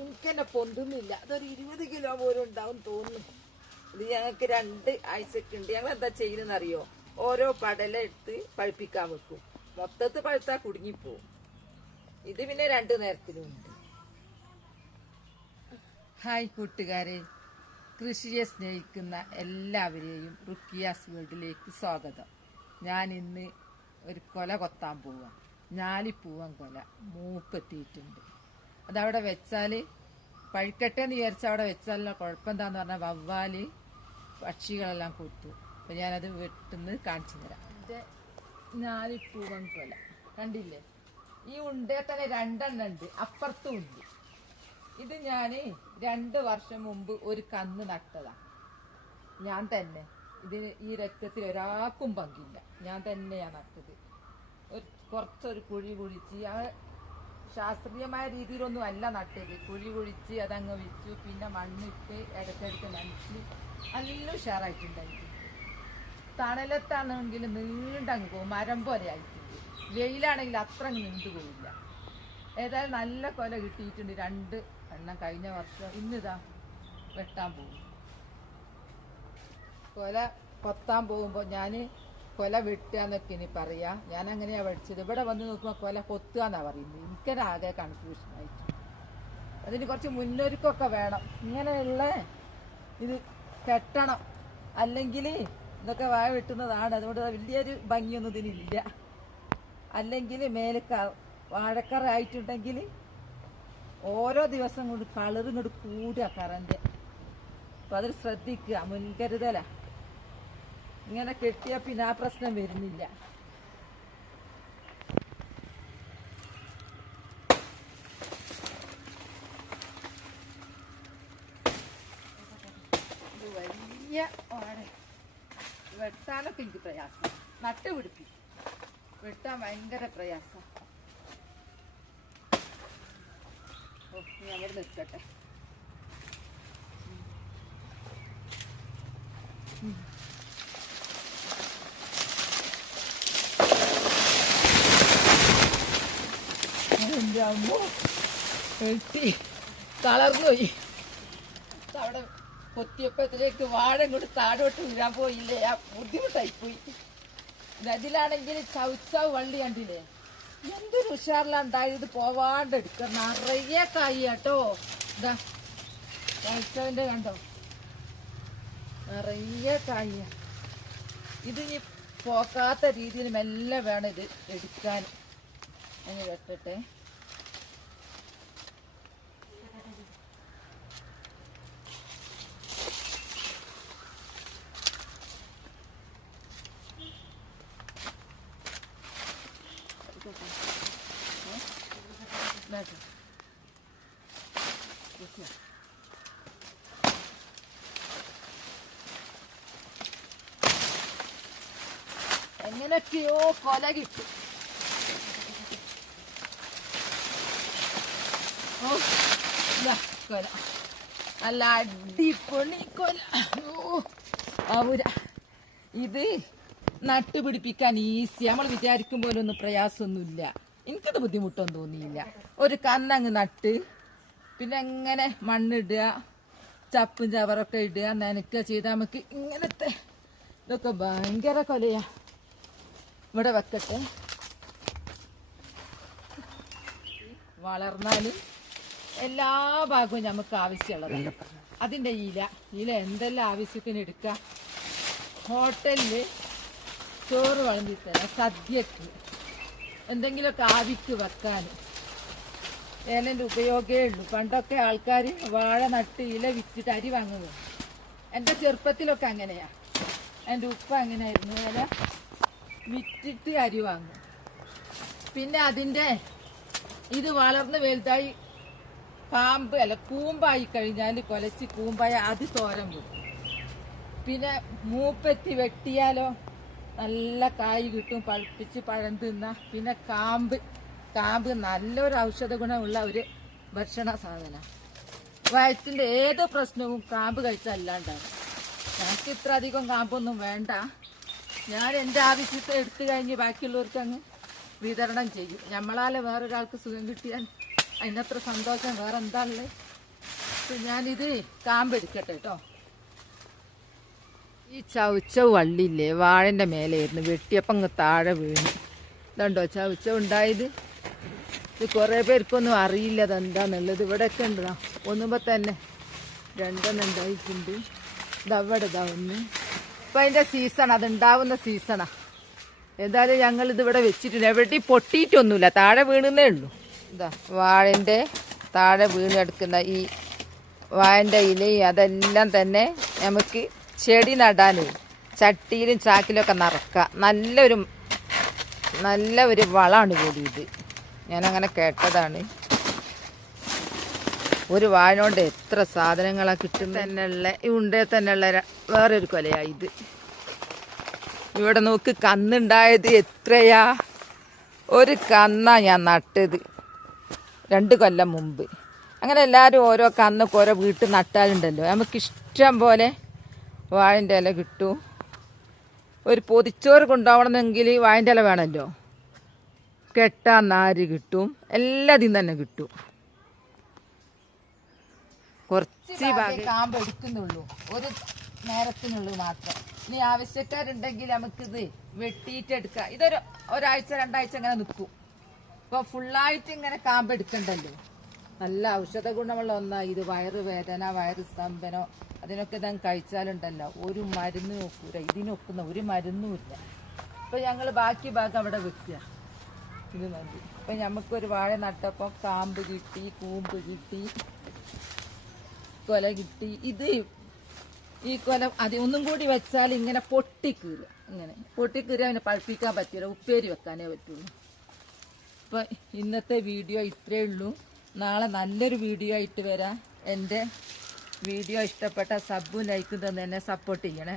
എനിക്കെന്നെ പൊന്തുന്നില്ല. അതൊരു 20 കിലോ പോലും ഉണ്ടാവും തോന്നുന്നു. ഇത് ഞങ്ങൾക്ക് 2 ആഴ്ചക്കുണ്ട്. ഞങ്ങൾ എന്താ ചെയ്യുന്നതെന്ന് അറിയോ? ഓരോ പടല എടുത്ത് പഴുപ്പിക്കാൻ വെക്കും. മൊത്തത്തിൽ പഴുത്താൽ കുടുങ്ങിപ്പോവും. ഇത് പിന്നെ 2 നേരത്തിലും ഉണ്ട്. ഹായ് കൂട്ടുകാരെ, കൃഷിയെ സ്നേഹിക്കുന്ന എല്ലാവരെയും റുക്കിയാസ് വീട്ടിലേക്ക് സ്വാഗതം. ഞാൻ ഇന്ന് ഒരു കൊല കൊത്താൻ പോവാം. ഞാലിപ്പൂവൻ കൊല മൂപ്പെത്തിയിട്ടുണ്ട്. അതവിടെ വെച്ചാൽ പഴുക്കട്ടെ എന്ന് വിചാരിച്ചാൽ അവിടെ വെച്ചാലുള്ള കുഴപ്പം എന്താന്ന് പറഞ്ഞാൽ വവ്വാല് പക്ഷികളെല്ലാം കൊത്തു. അപ്പം ഞാനത് വെട്ടുന്ന് കാണിച്ചു തരാം. എൻ്റെ ഞാലിപ്പൂവൻ കൊല കണ്ടില്ലേ? ഈ ഉണ്ടേ തന്നെ 2 എണ്ണം ഉണ്ട്, അപ്പുറത്തും ഉണ്ട്. ഇത് ഞാൻ 2 വർഷം മുമ്പ് ഒരു കന്ന് നട്ടതാ. ഞാൻ തന്നെ. ഇതിന് ഈ രക്തത്തിൽ ഒരാൾക്കും പങ്കില്ല. ഞാൻ തന്നെയാണ് നട്ടത്. കുറച്ചൊരു കുഴി കുഴിച്ച്, ആ ശാസ്ത്രീയമായ രീതിയിലൊന്നും അല്ല നട്ടത്. കുഴി കുഴിച്ച് അതങ്ങ് വെച്ചു. പിന്നെ മണ്ണിട്ട് ഇടയ്ക്കിടയ്ക്ക് നനച്ച് നല്ല ഉഷാറായിട്ടുണ്ടായിരുന്നു. തണലത്താണെങ്കിൽ നീണ്ടങ്ങ് പോകും, മരം പോലെ ആയിട്ടുണ്ട്. വെയിലാണെങ്കിൽ അത്ര നീണ്ടുപോയില്ല. ഏതായാലും നല്ല കൊല കിട്ടിയിട്ടുണ്ട്. 2 എണ്ണം കഴിഞ്ഞ വർഷം. ഇന്നിതാ വെട്ടാൻ പോകും. കൊല കൊത്താൻ പോകുമ്പോൾ ഞാൻ കൊല വെട്ടുക എന്നൊക്കെ ഇനി പറയാ. ഞാൻ അങ്ങനെയാ പഠിച്ചത്. ഇവിടെ വന്ന് നോക്കുമ്പോൾ കൊല കൊത്തുക എന്നാ പറയുന്നത്. എനിക്കൊരാകെ കൺഫ്യൂഷനായിട്ട്. അതിന് കുറച്ച് മുന്നൊരുക്കമൊക്കെ വേണം. ഇങ്ങനെയുള്ള ഇത് കെട്ടണം, അല്ലെങ്കിൽ ഇതൊക്കെ വാഴ വെട്ടുന്നതാണ്. അതുകൊണ്ട് വലിയൊരു ഭംഗിയൊന്നും ഇതിനില്ല. അല്ലെങ്കിൽ മേലെ വാഴക്കറായിട്ടുണ്ടെങ്കിൽ ഓരോ ദിവസം കൊണ്ട് കളർ ഇങ്ങോട്ട് കൂടുക കറൻ്റെ. അപ്പം അതിൽ ശ്രദ്ധിക്കുക, മുൻകരുതല. ഇങ്ങനെ കെട്ടിയാൽ പിന്നെ ആ പ്രശ്നം വരുന്നില്ല. ഇത് വലിയ വെട്ടാനൊക്കെ എനിക്ക് പ്രയാസം. നട്ടുപിടിപ്പിക്കും, വെട്ടാൻ ഭയങ്കര പ്രയാസം. ഞാൻ അവിടെ നിൽക്കട്ടെ. എൻ്റെ അമ്മ വെട്ടി തളർന്നു പോയി. അവിടെ കൊത്തിയപ്പത്തിലേക്ക് വാഴ കൊണ്ട് താഴോട്ട് വീഴാൻ പോയില്ലേ, ആ ബുദ്ധിമുട്ടായിപ്പോയി. അതിലാണെങ്കിൽ ചൗച്ചാവ് വള്ളി കണ്ടില്ലേ, എന്തൊരു ഉഷാറിലുണ്ടായത്. പോവാണ്ട് എടുക്കുക. നിറയെ കായ് കേട്ടോ. ഇതാ ചൗച്ചാവിൻ്റെ കണ്ടോ, നിറയെ കായ. ഇത് ഈ പോക്കാത്ത രീതിയിൽ മെല്ലെ വേണം ഇത് എടുക്കാൻ. അങ്ങനെ വെട്ടട്ടെ. എങ്ങനെയൊക്കെയോ കൊല കിട്ടും. ഓ കൊല, അല്ല അടിപൊളി കൊല. ഓ ആവൂര. ഇത് നട്ടുപിടിപ്പിക്കാൻ ഈസി. നമ്മൾ വിചാരിക്കും പോലെ ഒന്നും പ്രയാസമൊന്നുമില്ല. എനിക്കത് ബുദ്ധിമുട്ടൊന്നും തോന്നിയില്ല. ഒരു കന്നങ്ങ് നട്ട് പിന്നെ എങ്ങനെ മണ്ണിടുക, ചപ്പും ചവറൊക്കെ ഇടുക, നനയ്ക്കുക ചെയ്താൽ നമുക്ക് ഇങ്ങനത്തെ ഇതൊക്കെ ഭയങ്കര കൊലയാ. ഇവിടെ വെക്കട്ടെ. വളർന്നാലും എല്ലാ ഭാഗവും നമുക്ക് ആവശ്യമുള്ളതല്ല. അതിൻ്റെ ഇല എന്തെല്ലാം ആവശ്യത്തിന് എടുക്കുക. ഹോട്ടലിൽ ചോറ് വിളമ്പിത്തരാം, സദ്യക്ക്, എന്തെങ്കിലുമൊക്കെ ആവിക്ക് വെക്കാൻ ഇലൻ്റെ ഉപയോഗമേ ഉള്ളൂ. പണ്ടൊക്കെ ആൾക്കാർ വാഴ നട്ട് ഇല വിറ്റിട്ട് അരി വാങ്ങുക. എൻ്റെ ചെറുപ്പത്തിലൊക്കെ അങ്ങനെയാ. എൻ്റെ ഉപ്പ അങ്ങനെയായിരുന്നു. ഇല വിറ്റിട്ട് അരി വാങ്ങും. പിന്നെ അതിൻ്റെ ഇത് വളർന്ന് വലുതായി കൂമ്പായി കഴിഞ്ഞാൽ, കൊലച്ച് കൂമ്പായ അത് തോരൻ വെക്കും. പിന്നെ മൂപ്പെത്തി വെട്ടിയാലോ നല്ല കായ് കിട്ടും. പഴുപ്പിച്ച് പഴം തിന്ന. പിന്നെ കാമ്പ് നല്ലൊരു ഔഷധ ഗുണമുള്ള ഒരു ഭക്ഷണ സാധനം. വയറ്റിൻ്റെ ഏത് പ്രശ്നവും കാമ്പ് കഴിച്ചാൽ അല്ലാണ്ടാണ്. ഞങ്ങൾക്ക് ഇത്ര അധികം കാമ്പൊന്നും വേണ്ട. ഞാൻ എൻ്റെ ആവശ്യത്തെ എടുത്തു കഴിഞ്ഞ് ബാക്കിയുള്ളവർക്ക് അങ്ങ് വിതരണം ചെയ്യും. നമ്മളാൽ വേറൊരാൾക്ക് സുഖം കിട്ടിയാൽ അതിനത്ര സന്തോഷം വേറെ എന്താണുള്ളത്? അപ്പൊ ഞാനിത് കാമ്പെടുക്കട്ടെ കേട്ടോ. ഈ ചവച്ചവ് വള്ളിയില്ലേ വാഴന്റെ മേലെയായിരുന്നു, വെട്ടിയപ്പം അങ്ങ് താഴെ വീണു. ഇതുണ്ടോ ചവച്ചവ് ഉണ്ടായത്? ഇത് കുറേ പേർക്കൊന്നും അറിയില്ല അതെന്താന്നുള്ളത്. ഇവിടെയൊക്കെ ഉണ്ടോ ഒന്നുമ്പോൾ തന്നെ 2 ഉണ്ടായിട്ടുണ്ട്. ഇതവിടെ ഇതാ ഒന്ന്. ഇപ്പം അതിൻ്റെ സീസണാണ്, അതുണ്ടാവുന്ന സീസണാ. എന്തായാലും ഞങ്ങൾ ഇതിവിടെ വെച്ചിട്ടുണ്ട്. എവിടെയും പൊട്ടിയിട്ടൊന്നുമില്ല, താഴെ വീണുന്നേ ഉള്ളൂ. ഇതാ വാഴൻ്റെ താഴെ വീണെടുക്കുന്ന ഈ വാഴൻ്റെ ഇലയും അതെല്ലാം തന്നെ നമുക്ക് ചെടി നടാനേ ചട്ടിയിലും ചാക്കിലൊക്കെ നിറക്കാം. നല്ലൊരു വളമാണ് കൂടി ഇത്. ഞാനങ്ങനെ കേട്ടതാണ്. ഒരു വാഴനോണ്ട് എത്ര സാധനങ്ങളാണ് കിട്ടും തന്നെയുള്ള ഈ ഉണ്ടേ തന്നെയുള്ള വേറൊരു കൊലയായി ഇത്. ഇവിടെ നോക്ക്, കന്നുണ്ടായത് എത്രയാ. ഒരു കന്നാ ഞാൻ നട്ടത് 2 കൊല്ലം മുമ്പ്. അങ്ങനെ എല്ലാവരും ഓരോ കന്നൊക്കെ ഓരോ വീട്ടിൽ നട്ടാലുണ്ടല്ലോ നമുക്കിഷ്ടം പോലെ വാഴൻ്റെ ഇല കിട്ടും. ഒരു പൊതിച്ചോറ് കൊണ്ടുപോകണമെന്നെങ്കിൽ വാഴൻ്റെ ഇല വേണമല്ലോ. കെട്ടാൻ നാര് കിട്ടും, എല്ലാത്തിനും തന്നെ കിട്ടും. കുറച്ച് കാമ്പ് എടുക്കുന്നുള്ളൂ, ഒരു നേരത്തിനുള്ളൂ മാത്രം. ഇനി ആവശ്യക്കാരുണ്ടെങ്കിൽ നമുക്കിത് വെട്ടിയിട്ടെടുക്കാം. ഒരാഴ്ച 2 ആഴ്ച അങ്ങനെ നിൽക്കും. ഇപ്പോൾ ഫുള്ളായിട്ട് ഇങ്ങനെ കാമ്പ് എടുക്കണ്ടല്ലോ. നല്ല ഔഷധ ഗുണമുള്ള ഒന്നാണ് ഇത്. വയറ് വേദന, വയറ് സ്തംഭനം അതിനൊക്കെ ഇതാ കഴിച്ചാലുണ്ടല്ലോ ഒരു മരുന്ന് നോക്കൂല. ഇതിനൊക്കുന്ന ഒരു മരുന്നും ഇല്ല. ഇപ്പം ഞങ്ങൾ ബാക്കി ഭാഗം അവിടെ വെക്കുക. ഇത് മതി. ഇപ്പം നമുക്കൊരു വാഴ നട്ടപ്പം കാമ്പ് കിട്ടി, കൂമ്പ് കിട്ടി, കൊല കിട്ടി. ഇത് ഈ കൊല ഒന്നും കൂടി വെച്ചാൽ ഇങ്ങനെ പൊട്ടിക്കീറുക. ഇങ്ങനെ പൊട്ടിക്കീറി അതിനെ പഴുപ്പിക്കാൻ പറ്റില്ല, ഉപ്പേരി വെക്കാനേ പറ്റുള്ളൂ. അപ്പം ഇന്നത്തെ വീഡിയോ ഇത്രയേ ഉള്ളൂ. നാളെ നല്ലൊരു വീഡിയോ ആയിട്ട് വരാം. എൻ്റെ വീഡിയോ ഇഷ്ടപ്പെട്ട സബ്ബും ലൈക്കും തന്നെ എന്നെ സപ്പോർട്ട് ചെയ്യണേ.